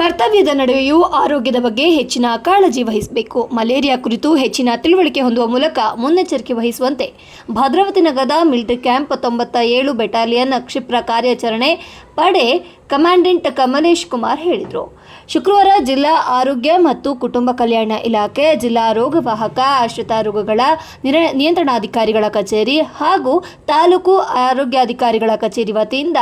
ಕರ್ತವ್ಯದ ನಡುವೆಯೂ ಆರೋಗ್ಯದ ಬಗ್ಗೆ ಹೆಚ್ಚಿನ ಕಾಳಜಿ ವಹಿಸಬೇಕು. ಮಲೇರಿಯಾ ಕುರಿತು ಹೆಚ್ಚಿನ ತಿಳುವಳಿಕೆ ಹೊಂದುವ ಮೂಲಕ ಮುನ್ನೆಚ್ಚರಿಕೆ ವಹಿಸುವಂತೆ ಭದ್ರಾವತಿ ನಗರದ ಮಿಲಿಟರಿ ಕ್ಯಾಂಪ್ ತೊಂಬತ್ತ ಏಳು ಬೆಟಾಲಿಯನ್ ಕ್ಷಿಪ್ರ ಕಾರ್ಯಾಚರಣೆ ಪಡೆ ಕಮಾಂಡೆಂಟ್ ಕಮಲೇಶ್ ಕುಮಾರ್ ಹೇಳಿದರು. ಶುಕ್ರವಾರ ಜಿಲ್ಲಾ ಆರೋಗ್ಯ ಮತ್ತು ಕುಟುಂಬ ಕಲ್ಯಾಣ ಇಲಾಖೆ, ಜಿಲ್ಲಾ ರೋಗವಾಹಕ, ಆಶ್ರಿತ ರೋಗಗಳ ನಿಯಂತ್ರಣಾಧಿಕಾರಿಗಳ ಕಚೇರಿ ಹಾಗೂ ತಾಲೂಕು ಆರೋಗ್ಯಾಧಿಕಾರಿಗಳ ಕಚೇರಿ ವತಿಯಿಂದ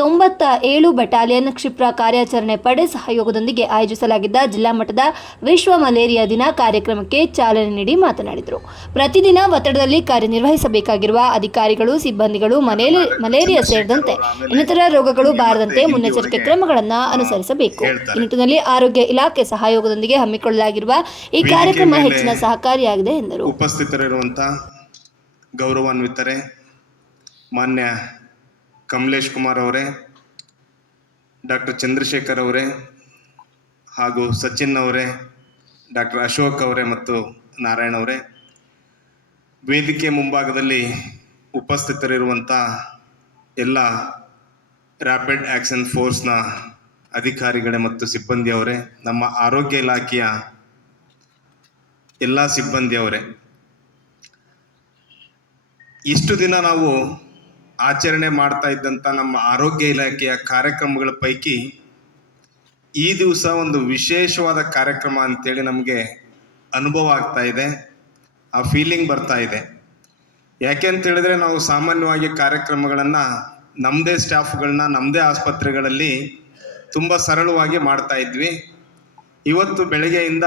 ತೊಂಬತ್ತ ಏಳು ಬಟಾಲಿಯನ್ ಕ್ಷಿಪ್ರ ಕಾರ್ಯಾಚರಣೆ ಪಡೆ ಸಹಯೋಗದೊಂದಿಗೆ ಆಯೋಜಿಸಲಾಗಿದ್ದ ಜಿಲ್ಲಾ ಮಟ್ಟದ ವಿಶ್ವ ಮಲೇರಿಯಾ ದಿನ ಕಾರ್ಯಕ್ರಮಕ್ಕೆ ಚಾಲನೆ ನೀಡಿ ಮಾತನಾಡಿದರು. ಪ್ರತಿದಿನ ಒತ್ತಡದಲ್ಲಿ ಕಾರ್ಯನಿರ್ವಹಿಸಬೇಕಾಗಿರುವ ಅಧಿಕಾರಿಗಳು, ಸಿಬ್ಬಂದಿಗಳು ಮಲೇರಿ ಮಲೇರಿಯಾ ಸೇರಿದಂತೆ ಇನ್ನಿತರ ರೋಗಗಳು ಬಾರದಂತೆ ಮುನ್ನೆಚ್ಚರಿಕೆ ಕ್ರಮಗಳನ್ನು ಅನುಸರಿಸಬೇಕು. ನಿಟ್ಟಿನಲ್ಲಿ ಆರೋಗ್ಯ ಇಲಾಖೆ ಸಹಯೋಗದೊಂದಿಗೆ ಹಮ್ಮಿಕೊಳ್ಳಲಾಗಿರುವ ಈ ಕಾರ್ಯಕ್ರಮ ಹೆಚ್ಚಿನ ಸಹಕಾರಿಯಾಗಿದೆ ಎಂದರು. ಉಪಸ್ಥಿತರಿರುವಂಥ ಗೌರವಾನ್ವಿತರೆ ಮಾನ್ಯ ಕಮಲೇಶ್ ಕುಮಾರ್ ಅವರೇ ಡಾಕ್ಟರ್ ಚಂದ್ರಶೇಖರ್ ಅವರೇ ಹಾಗೂ ಸಚಿನ್ ಅವರೇ ಡಾಕ್ಟರ್ ಅಶೋಕ್ ಅವರೇ ಮತ್ತು ನಾರಾಯಣ ಅವರೇ ವೇದಿಕೆ ಮುಂಭಾಗದಲ್ಲಿ ಉಪಸ್ಥಿತರಿರುವಂಥ ಎಲ್ಲ ರ್ಯಾಪಿಡ್ ಆ್ಯಕ್ಷನ್ ಫೋರ್ಸ್ನ ಅಧಿಕಾರಿಗಳೇ ಮತ್ತು ಸಿಬ್ಬಂದಿಯವರೇ, ನಮ್ಮ ಆರೋಗ್ಯ ಇಲಾಖೆಯ ಎಲ್ಲ ಸಿಬ್ಬಂದಿಯವರೇ, ಇಷ್ಟು ದಿನ ನಾವು ಆಚರಣೆ ಮಾಡ್ತಾ ಇದ್ದಂಥ ನಮ್ಮ ಆರೋಗ್ಯ ಇಲಾಖೆಯ ಕಾರ್ಯಕ್ರಮಗಳ ಪೈಕಿ ಈ ದಿವಸ ಒಂದು ವಿಶೇಷವಾದ ಕಾರ್ಯಕ್ರಮ ಅಂತೇಳಿ ನಮಗೆ ಅನುಭವ ಆಗ್ತಾ ಇದೆ, ಆ ಫೀಲಿಂಗ್ ಬರ್ತಾ ಇದೆ. ಯಾಕೆ ಅಂತ ಹೇಳಿದ್ರೆ ನಾವು ಸಾಮಾನ್ಯವಾಗಿ ಕಾರ್ಯಕ್ರಮಗಳನ್ನು ನಮ್ಮದೇ ಸ್ಟಾಫ್ಗಳನ್ನ ನಮ್ಮದೇ ಆಸ್ಪತ್ರೆಗಳಲ್ಲಿ ತುಂಬ ಸರಳವಾಗಿ ಮಾಡ್ತಾ ಇದ್ವಿ. ಇವತ್ತು ಬೆಳಗ್ಗೆಯಿಂದ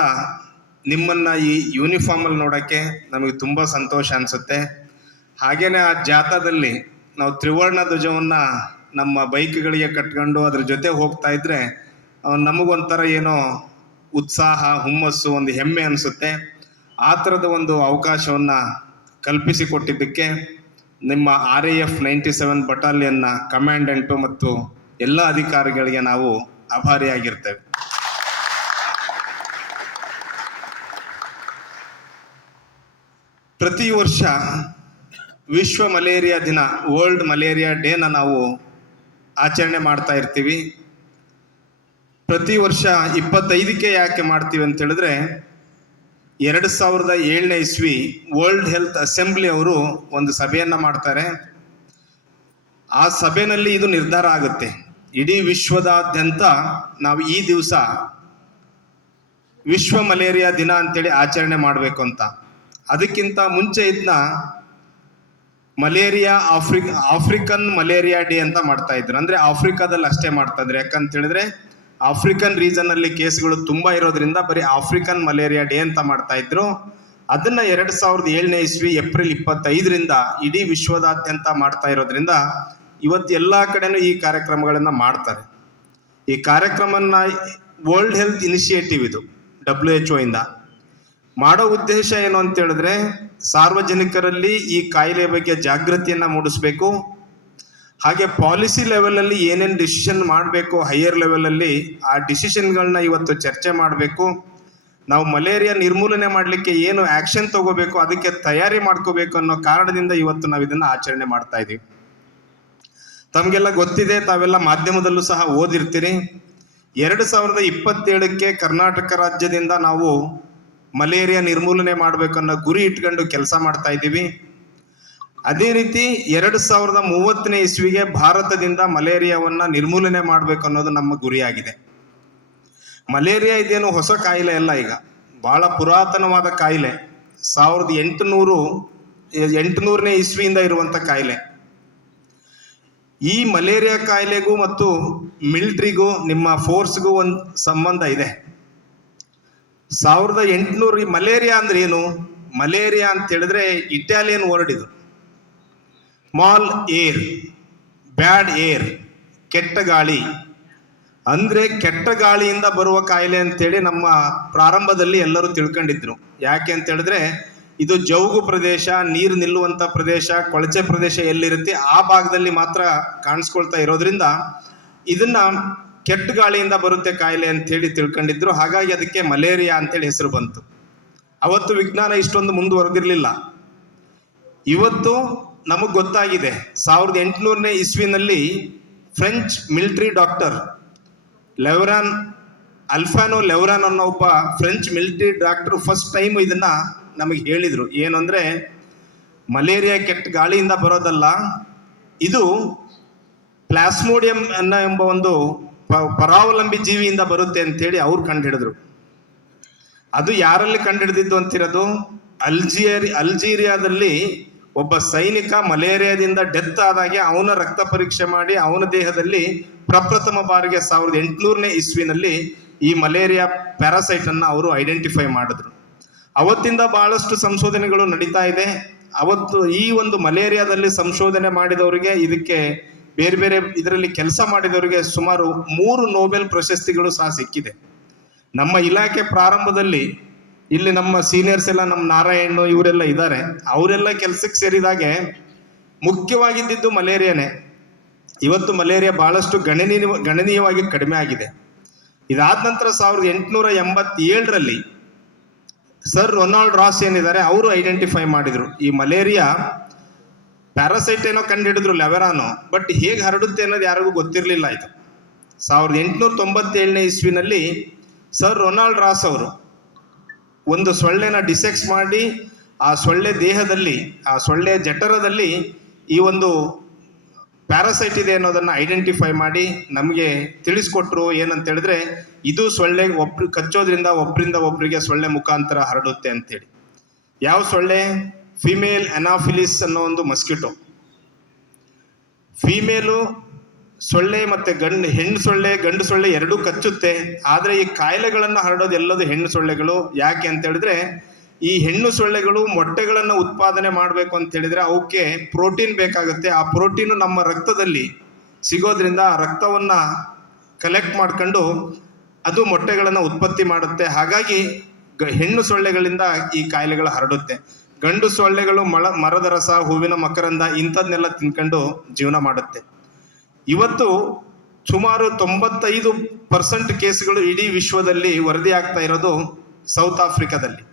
ನಿಮ್ಮನ್ನು ಈ ಯೂನಿಫಾರ್ಮಲ್ಲಿ ನೋಡೋಕ್ಕೆ ನಮಗೆ ತುಂಬ ಸಂತೋಷ ಅನಿಸುತ್ತೆ. ಹಾಗೇನೆ ಆ ಜಾಥಾದಲ್ಲಿ ನಾವು ತ್ರಿವರ್ಣ ಧ್ವಜವನ್ನು ನಮ್ಮ ಬೈಕ್ಗಳಿಗೆ ಕಟ್ಕೊಂಡು ಅದ್ರ ಜೊತೆ ಹೋಗ್ತಾ ಇದ್ರೆ ಆ, ನಮಗೊಂಥರ ಏನೋ ಉತ್ಸಾಹ ಹುಮ್ಮಸ್ಸು ಒಂದು ಹೆಮ್ಮೆ ಅನಿಸುತ್ತೆ. ಆ ಥರದ ಒಂದು ಅವಕಾಶವನ್ನು ಕಲ್ಪಿಸಿಕೊಟ್ಟಿದ್ದಕ್ಕೆ ನಿಮ್ಮ R A F ninety seven ಬಟಾಲಿಯನ್ನ commandant ಮತ್ತು ಎಲ್ಲ ಅಧಿಕಾರಿಗಳಿಗೆ ನಾವು ಆಭಾರಿಯಾಗಿರ್ತೇವೆ. ಪ್ರತಿ ವರ್ಷ ವಿಶ್ವ ಮಲೇರಿಯಾ ದಿನ ವರ್ಲ್ಡ್ ಮಲೇರಿಯಾ ಡೇನ ನಾವು ಆಚರಣೆ ಮಾಡ್ತಾ ಇರ್ತೀವಿ. ಪ್ರತಿ ವರ್ಷ ಇಪ್ಪತ್ತೈದಕ್ಕೆ ಯಾಕೆ ಮಾಡ್ತೀವಿ ಅಂತ ಹೇಳಿದ್ರೆ, ಎರಡು ಸಾವಿರದ ಏಳನೇ ಇಸ್ವಿ ವರ್ಲ್ಡ್ ಹೆಲ್ತ್ ಅಸೆಂಬ್ಲಿ ಅವರು ಒಂದು ಸಭೆಯನ್ನು ಮಾಡ್ತಾರೆ. ಆ ಸಭೆಯಲ್ಲಿ ಇದು ನಿರ್ಧಾರ ಆಗುತ್ತೆ. ಇಡೀ ವಿಶ್ವದಾದ್ಯಂತ ನಾವು ಈ ದಿವಸ ವಿಶ್ವ ಮಲೇರಿಯಾ ದಿನ ಅಂತೇಳಿ ಆಚರಣೆ ಮಾಡಬೇಕು ಅಂತ. ಅದಕ್ಕಿಂತ ಮುಂಚೆ ಇದನ್ನ ಮಲೇರಿಯಾ ಆಫ್ರಿ ಆಫ್ರಿಕನ್ ಮಲೇರಿಯಾ ಡೇ ಅಂತ ಮಾಡ್ತಾ ಇದ್ರು. ಅಂದ್ರೆ ಆಫ್ರಿಕಾದಲ್ಲಿ ಅಷ್ಟೇ ಮಾಡ್ತಾ ಇದ್ರು. ಯಾಕಂತ ಹೇಳಿದ್ರೆ ಆಫ್ರಿಕನ್ ರೀಜನ್ ಅಲ್ಲಿ ಕೇಸ್ಗಳು ತುಂಬಾ ಇರೋದ್ರಿಂದ ಬರೀ ಆಫ್ರಿಕನ್ ಮಲೇರಿಯಾ ಡೇ ಅಂತ ಮಾಡ್ತಾ ಇದ್ರು. ಅದನ್ನ ಎರಡ್ ಸಾವಿರದ ಏಳನೇ ಇಸ್ವಿ, ಏಪ್ರಿಲ್ ಇಪ್ಪತ್ತೈದರಿಂದ ಇಡೀ ವಿಶ್ವದಾದ್ಯಂತ ಮಾಡ್ತಾ ಇರೋದ್ರಿಂದ ಇವತ್ತು ಎಲ್ಲ ಕಡೆನೂ ಈ ಕಾರ್ಯಕ್ರಮಗಳನ್ನು ಮಾಡ್ತಾರೆ. ಈ ಕಾರ್ಯಕ್ರಮನ ವರ್ಲ್ಡ್ ಹೆಲ್ತ್ ಇನಿಷಿಯೇಟಿವ್ ಇದು ಡಬ್ಲ್ಯೂ ಎಚ್ ಇಂದ. ಮಾಡೋ ಉದ್ದೇಶ ಏನು ಅಂತ ಹೇಳಿದ್ರೆ, ಸಾರ್ವಜನಿಕರಲ್ಲಿ ಈ ಕಾಯಿಲೆ ಬಗ್ಗೆ ಜಾಗೃತಿಯನ್ನು ಮೂಡಿಸ್ಬೇಕು. ಹಾಗೆ ಪಾಲಿಸಿ ಲೆವೆಲಲ್ಲಿ ಏನೇನು ಡಿಸಿಷನ್ ಮಾಡಬೇಕು ಹೈಯರ್ ಲೆವೆಲಲ್ಲಿ ಆ ಡಿಸಿಷನ್ಗಳನ್ನ ಇವತ್ತು ಚರ್ಚೆ ಮಾಡಬೇಕು. ನಾವು ಮಲೇರಿಯಾ ನಿರ್ಮೂಲನೆ ಮಾಡಲಿಕ್ಕೆ ಏನು ಆ್ಯಕ್ಷನ್ ತಗೋಬೇಕು, ಅದಕ್ಕೆ ತಯಾರಿ ಮಾಡ್ಕೋಬೇಕು ಅನ್ನೋ ಕಾರಣದಿಂದ ಇವತ್ತು ನಾವು ಇದನ್ನು ಆಚರಣೆ ಮಾಡ್ತಾ ಇದ್ದೀವಿ ತಮಗೆಲ್ಲ ಗೊತ್ತಿದೆ, ತಾವೆಲ್ಲ ಮಾಧ್ಯಮದಲ್ಲೂ ಸಹ ಓದಿರ್ತೀರಿ. ಎರಡು ಸಾವಿರದ ಇಪ್ಪತ್ತೇಳಕ್ಕೆ ಕರ್ನಾಟಕ ರಾಜ್ಯದಿಂದ ನಾವು ಮಲೇರಿಯಾ ನಿರ್ಮೂಲನೆ ಮಾಡಬೇಕನ್ನೋ ಗುರಿ ಇಟ್ಕೊಂಡು ಕೆಲಸ ಮಾಡ್ತಾ ಇದ್ದೀವಿ. ಅದೇ ರೀತಿ ಎರಡು ಸಾವಿರದ ಮೂವತ್ತನೇ ಇಸ್ವಿಗೆ ಭಾರತದಿಂದ ಮಲೇರಿಯಾವನ್ನು ನಿರ್ಮೂಲನೆ ಮಾಡಬೇಕು ಅನ್ನೋದು ನಮ್ಮ ಗುರಿಯಾಗಿದೆ. ಮಲೇರಿಯಾ ಇದೇನು ಹೊಸ ಕಾಯಿಲೆ ಅಲ್ಲ ಈಗ. ಬಹಳ ಪುರಾತನವಾದ ಕಾಯಿಲೆ. ಸಾವಿರದ ಎಂಟುನೂರು, ಎಂಟುನೂರನೇ ಇಸ್ವಿಯಿಂದ ಇರುವಂತ ಕಾಯಿಲೆ. ಈ ಮಲೇರಿಯಾ ಕಾಯಿಲೆಗೂ ಮತ್ತು ಮಿಲ್ಟ್ರಿಗೂ, ನಿಮ್ಮ ಫೋರ್ಸ್ಗೂ ಒಂದು ಸಂಬಂಧ ಇದೆ. ಸಾವಿರದ ಎಂಟುನೂರು ಈ ಮಲೇರಿಯಾ ಅಂದ್ರೆ ಏನು? ಮಲೇರಿಯಾ ಅಂತ ಹೇಳಿದ್ರೆ ಇಟಾಲಿಯನ್ ವರ್ಡ್ ಇದು. ಮಾಲ್ ಏರ್, ಬ್ಯಾಡ್ ಏರ್, ಕೆಟ್ಟ ಗಾಳಿ. ಅಂದ್ರೆ ಕೆಟ್ಟ ಗಾಳಿಯಿಂದ ಬರುವ ಕಾಯಿಲೆ ಅಂತೇಳಿ ನಮ್ಮ ಪ್ರಾರಂಭದಲ್ಲಿ ಎಲ್ಲರೂ ತಿಳ್ಕೊಂಡಿದ್ರು. ಯಾಕೆ ಅಂತ ಹೇಳಿದ್ರೆ ಇದು ಜೌಗು ಪ್ರದೇಶ, ನೀರು ನಿಲ್ಲುವಂತ ಪ್ರದೇಶ, ಕೊಳಚೆ ಪ್ರದೇಶ ಎಲ್ಲಿರುತ್ತೆ ಆ ಭಾಗದಲ್ಲಿ ಮಾತ್ರ ಕಾಣಿಸ್ಕೊಳ್ತಾ ಇರೋದ್ರಿಂದ ಇದನ್ನ ಕೆಟ್ಟ ಗಾಳಿಯಿಂದ ಬರುತ್ತೆ ಕಾಯಿಲೆ ಅಂತ ಹೇಳಿ ತಿಳ್ಕೊಂಡಿದ್ರು. ಹಾಗಾಗಿ ಅದಕ್ಕೆ ಮಲೇರಿಯಾ ಅಂತೇಳಿ ಹೆಸರು ಬಂತು. ಅವತ್ತು ವಿಜ್ಞಾನ ಇಷ್ಟೊಂದು ಮುಂದುವರೆದಿರಲಿಲ್ಲ. ಇವತ್ತು ನಮಗೆ ಗೊತ್ತಾಗಿದೆ. ಸಾವಿರದ ಎಂಟುನೂರನೇ ಇಸ್ವಿನಲ್ಲಿ French military doctor Laveran, Alfano Laveran ಅನ್ನೋ ಒಬ್ಬ French military doctor first time ಇದನ್ನ ನಮಗೆ ಹೇಳಿದರು. ಏನು ಅಂದರೆ, ಮಲೇರಿಯಾ ಕೆಟ್ಟ ಗಾಳಿಯಿಂದ ಬರೋದಲ್ಲ, ಇದು ಪ್ಲಾಸ್ಮೋಡಿಯಂ ಅನ್ನೋ ಎಂಬ ಒಂದು ಪರಾವಲಂಬಿ ಜೀವಿಯಿಂದ ಬರುತ್ತೆ ಅಂತೇಳಿ ಅವ್ರು ಕಂಡುಹಿಡಿದ್ರು. ಅದು ಯಾರಲ್ಲಿ ಕಂಡುಹಿಡಿದಿದ್ದು ಅಂತಿರೋದು? ಅಲ್ಜಿಯರಿ ಅಲ್ಜೀರಿಯಾದಲ್ಲಿ ಒಬ್ಬ ಸೈನಿಕ ಮಲೇರಿಯಾದಿಂದ ಡೆತ್ ಆದಾಗೆ ಅವನ ರಕ್ತ ಪರೀಕ್ಷೆ ಮಾಡಿ ಅವನ ದೇಹದಲ್ಲಿ ಪ್ರಪ್ರಥಮ ಬಾರಿಗೆ ಸಾವಿರದ ಎಂಟುನೂರನೇ ಇಸ್ವಿನಲ್ಲಿ ಈ ಮಲೇರಿಯಾ ಪ್ಯಾರಾಸೈಟನ್ನು ಅವರು ಐಡೆಂಟಿಫೈ ಮಾಡಿದ್ರು. ಅವತ್ತಿಂದ ಬಹಳಷ್ಟು ಸಂಶೋಧನೆಗಳು ನಡೀತಾ ಇದೆ. ಅವತ್ತು ಈ ಒಂದು ಮಲೇರಿಯಾದಲ್ಲಿ ಸಂಶೋಧನೆ ಮಾಡಿದವರಿಗೆ ಇದಕ್ಕೆ ಬೇರೆ ಬೇರೆ ಇದರಲ್ಲಿ ಕೆಲಸ ಮಾಡಿದವರಿಗೆ ಸುಮಾರು ಮೂರು ನೋಬೆಲ್ ಪ್ರಶಸ್ತಿಗಳು ಸಹ ಸಿಕ್ಕಿದೆ. ನಮ್ಮ ಇಲಾಖೆ ಪ್ರಾರಂಭದಲ್ಲಿ ಇಲ್ಲಿ ನಮ್ಮ ಸೀನಿಯರ್ಸ್ ಎಲ್ಲ ನಮ್ಮ ನಾರಾಯಣ ಇವರೆಲ್ಲ ಇದ್ದಾರೆ. ಅವರೆಲ್ಲ ಕೆಲಸಕ್ಕೆ ಸೇರಿದಾಗೆ ಮುಖ್ಯವಾಗಿದ್ದಿದ್ದು ಮಲೇರಿಯಾನೇ. ಇವತ್ತು ಮಲೇರಿಯಾ ಬಹಳಷ್ಟು ಗಣನೀಯ ಗಣನೀಯವಾಗಿ ಕಡಿಮೆ ಆಗಿದೆ. ಇದಾದ ನಂತರ ಸಾವಿರದ ಎಂಟುನೂರ ಎಂಬತ್ತೇಳರಲ್ಲಿ ಸರ್ ರೊನಾಲ್ಡ್ ರಾಸ್ ಏನಿದ್ದಾರೆ, ಅವರು ಐಡೆಂಟಿಫೈ ಮಾಡಿದ್ರು. ಈ ಮಲೇರಿಯಾ ಪ್ಯಾರಾಸೈಟ್ ಏನೋ ಕಂಡುಹಿಡಿದ್ರು ಲೆವೆರಾನೋ ಬಟ್ ಹೇಗೆ ಹರಡುತ್ತೆ ಅನ್ನೋದು ಯಾರಿಗೂ ಗೊತ್ತಿರಲಿಲ್ಲ ಇದು. ಸಾವಿರದ ಎಂಟುನೂರ ತೊಂಬತ್ತೇಳನೇ ಇಸ್ವಿನಲ್ಲಿ ಸರ್ ರೊನಾಲ್ಡ್ ರಾಸ್ ಅವರು ಒಂದು ಸೊಳ್ಳೆನ ಡಿಸೆಕ್ಸ್ ಮಾಡಿ, ಆ ಸೊಳ್ಳೆ ದೇಹದಲ್ಲಿ, ಆ ಸೊಳ್ಳೆ ಜಠರದಲ್ಲಿ ಈ ಒಂದು ಪ್ಯಾರಾಸೈಟ್ ಇದೆ ಅನ್ನೋದನ್ನ ಐಡೆಂಟಿಫೈ ಮಾಡಿ ನಮಗೆ ತಿಳಿಸ್ಕೊಟ್ರು ಏನಂತ ಹೇಳಿದ್ರೆ ಇದು ಸೊಳ್ಳೆ ಒಬ್ರು ಕಚ್ಚೋದ್ರಿಂದ ಒಬ್ಬರಿಂದ ಒಬ್ಬರಿಗೆ ಸೊಳ್ಳೆ ಮುಖಾಂತರ ಹರಡುತ್ತೆ ಅಂತೇಳಿ ಯಾವ ಸೊಳ್ಳೆ? ಫಿಮೇಲ್ ಅನಾಫಿಲಿಸ್ ಅನ್ನೋ ಒಂದು ಮಸ್ಕಿಟೋ ಫಿಮೇಲು ಸೊಳ್ಳೆ ಮತ್ತೆ ಗಂಡು, ಹೆಣ್ಣು ಸೊಳ್ಳೆ, ಗಂಡು ಸೊಳ್ಳೆ ಎರಡೂ ಕಚ್ಚುತ್ತೆ. ಆದರೆ ಈ ಕಾಯಿಲೆಗಳನ್ನು ಹರಡೋದು ಎಲ್ಲದು ಹೆಣ್ಣು ಸೊಳ್ಳೆಗಳು. ಯಾಕೆ ಅಂತ ಹೇಳಿದ್ರೆ ಈ ಹೆಣ್ಣು ಸೊಳ್ಳೆಗಳು ಮೊಟ್ಟೆಗಳನ್ನು ಉತ್ಪಾದನೆ ಮಾಡಬೇಕು ಅಂತ ಹೇಳಿದ್ರೆ ಅವಕ್ಕೆ ಪ್ರೋಟೀನ್ ಬೇಕಾಗುತ್ತೆ. ಆ ಪ್ರೋಟೀನು ನಮ್ಮ ರಕ್ತದಲ್ಲಿ ಸಿಗೋದ್ರಿಂದ ಆ ರಕ್ತವನ್ನ ಕಲೆಕ್ಟ್ ಮಾಡ್ಕೊಂಡು ಅದು ಮೊಟ್ಟೆಗಳನ್ನು ಉತ್ಪತ್ತಿ ಮಾಡುತ್ತೆ. ಹಾಗಾಗಿ ಗ- ಹೆಣ್ಣು ಸೊಳ್ಳೆಗಳಿಂದ ಈ ಕಾಯಿಲೆಗಳು ಹರಡುತ್ತೆ. ಗಂಡು ಸೊಳ್ಳೆಗಳು ಮಳ, ಮರದ ರಸ, ಹೂವಿನ ಮಕರಂದ ಇಂಥದ್ನೆಲ್ಲ ತಿನ್ಕೊಂಡು ಜೀವನ ಮಾಡುತ್ತೆ. ಇವತ್ತು ಸುಮಾರು ತೊಂಬತ್ತೈದು ಪರ್ಸೆಂಟ್ ಕೇಸ್ಗಳು ಇಡೀ ವಿಶ್ವದಲ್ಲಿ ವರದಿ ಆಗ್ತಾ ಇರೋದು ಸೌತ್ ಆಫ್ರಿಕಾದಲ್ಲಿ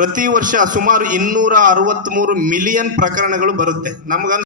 ಪ್ರತಿ ವರ್ಷ ಸುಮಾರು ಇನ್ನೂರ ಅರವತ್ತ್ಮೂರು ಮಿಲಿಯನ್ ಪ್ರಕರಣಗಳು ಬರುತ್ತೆ. ನಮ್ಗನ್